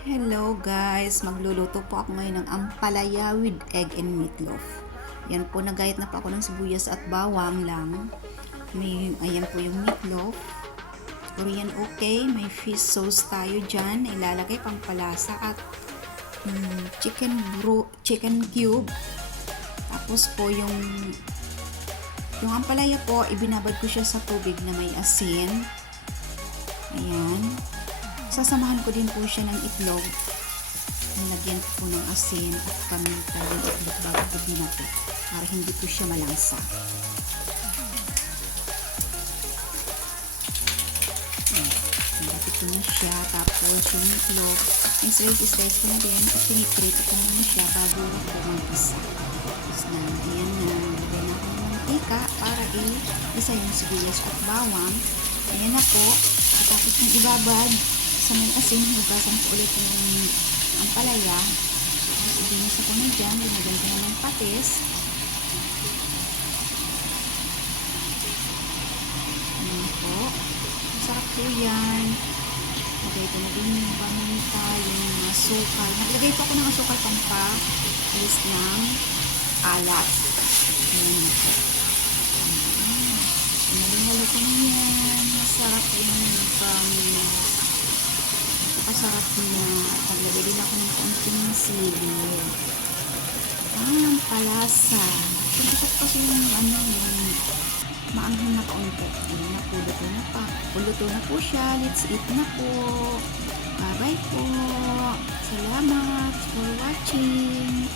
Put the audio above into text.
Hello guys, magluluto po ako ngayon ng ampalaya with egg and meatloaf. Yan po, nagayat na po ako ng sibuyas at bawang lang. Ayan po yung meatloaf. Korean okay, may fish sauce tayo dyan. Ilalagay pampalasa at chicken cube. Tapos po yung ampalaya po, ibinabad ko siya sa tubig na may asin. Ayan. Sasamahan ko din po siya ng itlog. Nilagyan ko po ng asin at paminta yung itlog bago ko binato para hindi po siya malangsa. Nilapit ko na siya. Tapos yung itlog, yung slice ko na din at piniprito ko na siya bago ko mag-isa. Tapos na, ayan na. Nilagyan na ako ng mantika para isa yung sibuyas at bawang. Ayan na po. Tapos yung ibabad sa may asin, hugasan ko ulit yung ampalaya. Tapos ibinis ako na dyan, binagay ko na ng patis. Ayan po. Masarap po yan. Lagay ko na din yung paminta, yung asukal. Naglagay po ako ng asukal pampa-taste ng alat. Ayan na po. Pinalingalo ko na yan. Masarap yung pamis. Masarap na. Paglagay din ako ng konting sili. Palasa. Gusto ko kasi yung yung maanghang na kaunti. Ayan na po, luto na pa. Luto na po siya. Let's eat na po. Bye bye po. Salamat for watching.